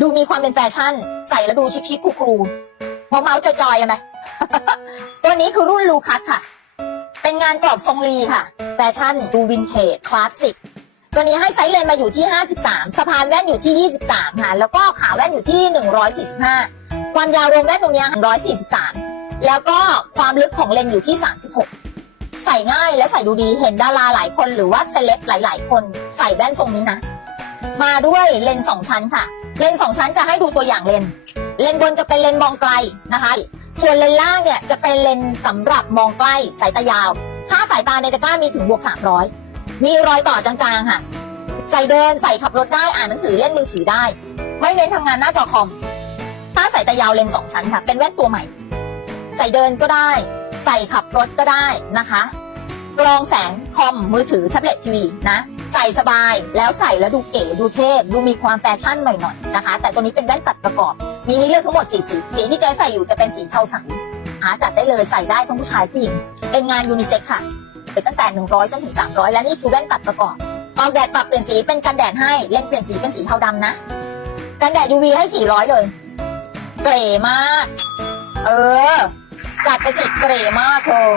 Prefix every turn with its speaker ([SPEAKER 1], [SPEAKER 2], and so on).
[SPEAKER 1] ดูมีความเป็นแฟชั่น ใส่แล้วดูชิคๆคูลๆเมาเมาๆจอยๆอะไหมตัวนี้คือรุ่นลูคัสค่ะ เป็นงานกรอบทรงลีค่ะ แฟชั่นดูวินเทจคลาสสิกตัวนี้ให้ไซส์เลนมาอยู่ที่ 53 สะพานแว่นอยู่ที่ 23 ค่ะ แล้วก็ขาแว่นอยู่ที่ 145 ความยาวรวมแว่นตรงนี้ย143 แล้วก็ความลึกของเลนอยู่ที่ 36 ใส่ง่ายและใส่ดูดี เห็นดาราหลายคนหรือว่าเซเลบหลาย ๆ คนใส่แว่นทรงนี้นะ มาด้วยเลนส์สองชั้นค่ะ เลนส์สองชั้นจะให้ดูตัวอย่างเลนเลนบนจะเป็นเลนมองไกลนะคะ ส่วนเลนล่างเนี่ยจะเป็นเลนส์สำหรับมองใกล้สายตายาว ค่าสายตาในตะกร้ามีถึงบวก 300 มีรอยต่อจางๆค่ะ ใส่เดินใส่ขับรถได้อ่านหนังสือเล่นมือถือได้ ไม่เน้นทำงานหน้าจอคอมถ้าสายตายาวเลนสองชั้นค่ะ เป็นแว่นตัวใหม่ ใส่เดินก็ได้ ใส่ขับรถก็ได้นะคะ กรองแสงคอมมือถือแท็บเล็ตทีวีนะ ใส่สบายแล้วใส่แล้วดูเก๋ดูเท่ดูมีความแฟชั่นหน่อยๆนะคะ แต่ตัวนี้เป็นแว่นตัดประกอบ มีให้เลือกทั้งหมดสีสีสีที่เจ๊ใส่อยู่จะเป็นสีเทาสันหาจัดได้เลยใส่ได้ทั้งผู้ชายผู้หญิงเป็นงานยูนิเซ็กค่ะเป็นตั้งแต่ 100จนถึง 300 และนี่คือแว่นตัดประกอบออกแดดปรับเปลี่ยนสีเป็นกันแดดให้เล่นเปลี่ยนสีเป็นสีเทาดำนะกันแดด UV ให้ 400 เลยเก๋มาก เออ จัดไปสิเก๋มากเธอ